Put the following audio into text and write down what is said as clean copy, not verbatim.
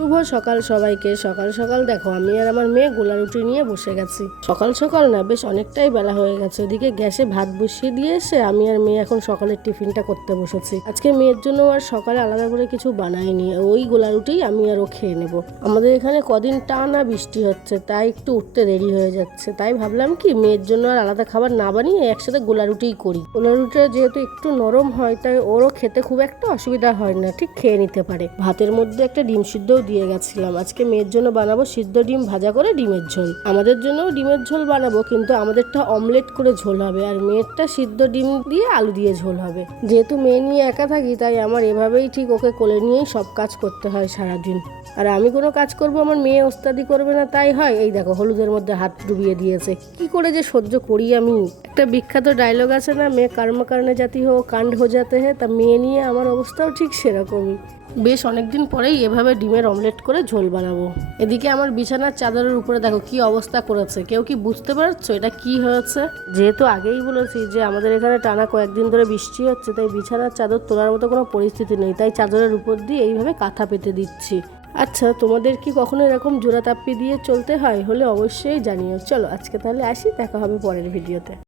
শুভ সকাল সবাইকে। সকাল সকাল দেখো আমি আর আমার মেয়ে গোলা রুটি নিয়ে বসে গেছি। সকাল সকাল না, বেশ অনেকটাই বেলা হয়ে গেছে। ওদিকে গ্যাসে ভাত বসিয়ে দিয়ে এসে আমি আর মেয়ে এখন সকালের টিফিনটা করতে বসেছি। আজকে মেয়ের জন্য আর সকালে আলাদা করে কিছু বানাইনি, ওই গোলা রুটি আমি আর ও খেয়ে নেব। আমাদের এখানে কদিন টানা বৃষ্টি হচ্ছে, তাই একটু উঠতে দেরি হয়ে যাচ্ছে। তাই ভাবলাম কি মেয়ের জন্য আর আলাদা খাবার না বানিয়ে একসাথে গোলা রুটিই করি। গোলা রুটিটা যেহেতু একটু নরম হয়, তাই ওরও খেতে খুব একটা অসুবিধা হয় না, ঠিক খেয়ে নিতে পারে। ভাতের মধ্যে একটা ডিম সিদ্ধও দিয়ে গেছিলাম। আজকে মেয়ের জন্য বানাবো সিদ্ধ ডিম ভাজা করে ডিমের ঝোল। আমাদের জন্য ডিমের ঝোল বানাবো, কিন্তু আমাদেরটা অমলেট করে ঝোল হবে, আর মেয়েরটা সিদ্ধ ডিম দিয়ে আলু দিয়ে ঝোল হবে। যেহেতু মেয়ে নিয়ে একা থাকি, তাই আমার এভাবেই ঠিক ওকে কোলে নিয়েই সব কাজ করতে হয় সারাদিন। আর আমি কোনো কাজ করব, আমার মেয়ে ওস্তাদি করবে না, তাই হয়। এই দেখো হলুদের মধ্যে হাত ডুবিয়ে দিয়েছে, কি করে যে সহ্য করি আমি। একটা বিখ্যাত ডায়লগ আছে না, মেয়ে কর্ম করনে জাতি হো কাণ্ড হো যাতে হ্যাঁ, তা মেয়ে নিয়ে আমার অবস্থাও ঠিক সেরকমই। বেশ অনেকদিন পরেই এভাবে ডিমের অমলেট করে ঝোল বানাবো। এদিকে আমার বিছানার চাদরের উপরে দেখো কি অবস্থা করেছে। কেউ কি বুঝতে পারছো এটা কি হয়েছে? যেহেতু আগেই বলেছি যে আমাদের এখানে টানা কয়েকদিন ধরে বৃষ্টি হচ্ছে, তাই বিছানার চাদর তোলার মতো কোনো পরিস্থিতি নেই, তাই চাদরের উপর দিয়ে এইভাবে কাঁথা পেতে দিচ্ছি। আচ্ছা, তোমাদের কি কখনো এরকম জোড়া তাপ্পি দিয়ে চলতে হয়? হলে অবশ্যই জানিও। চলো আজকে তাহলে আসি, দেখা হবে পরের ভিডিওতে।